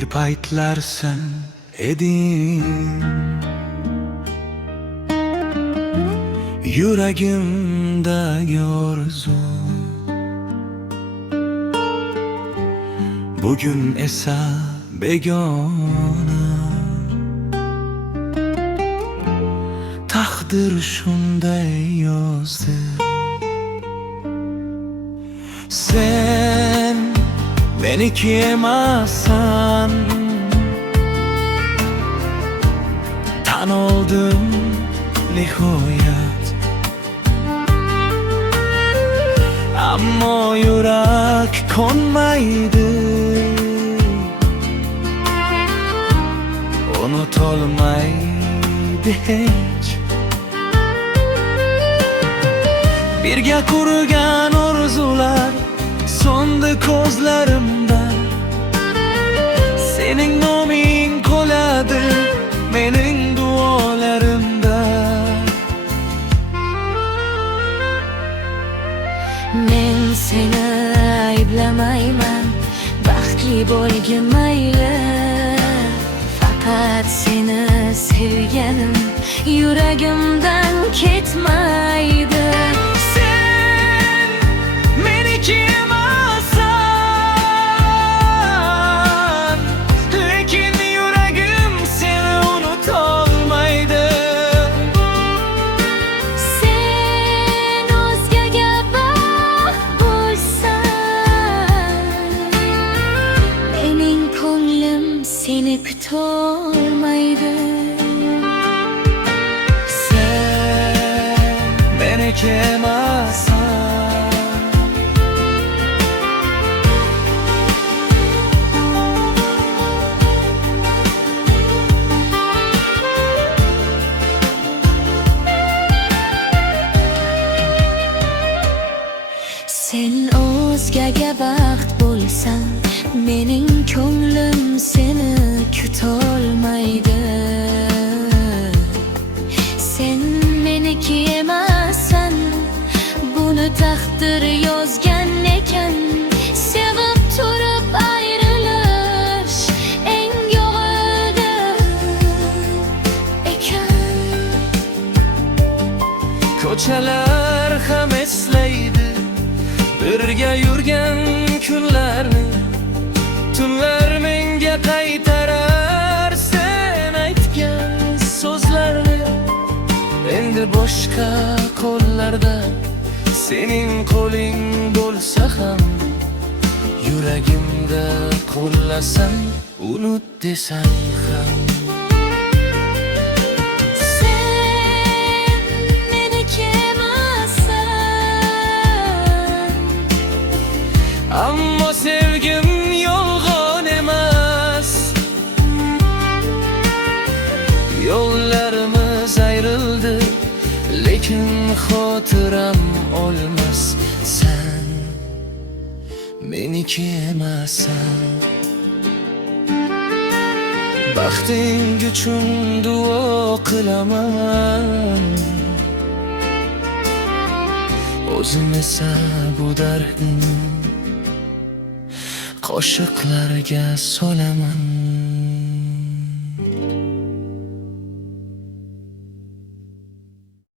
Bir paytlar sen edin. Yüreğimdeki orzu bugün esa begona. Takdir şunday yazdı. Sen beni kiyemezsen, tan oldum nihayet. Ama yürek konmaydı, unutulmaydı hiç. Birge kurgan orzular sondu gözlerimde. Senin noming koladı mening dualarımda. Men seni ayblamayman, baxtli bo'lgin mayli. Faqat seni sevganim yuragimdan ketmaydi. Sen meni kiyemezsen, lekin yüreğim seni unutolmaydı. Sen o'zgaga baxt bo'lsan, mening ko'nglim seni kutolmaydi. Sen beni kiyemezsen, sen o'zgaga baxt bo'lsan, mening ko'nglim seni kutolmaydi. Sen meniki emassan, buni taqdir yozgan ekan. Sevib turib ayrilish eng yo'g'ida ekan. ko'chalar ham eslaydi birga yurgan kunlarni. Tunlar menga qaytarar sen aytgan so'zlarni. Endi boshqa qo'llarda sening qo'ling bo'lsa ham, yuragimda qo'llasam unut desam ham. Sen meniki emassan, Ammo sevgim yolg'on emas. Yo'llarimiz ayrıldı, lekin xotiram olmas. Sen meniki emassan, baxting uchun duo qilaman. O'zim esa bu dardni qo'shiqlarga solaman.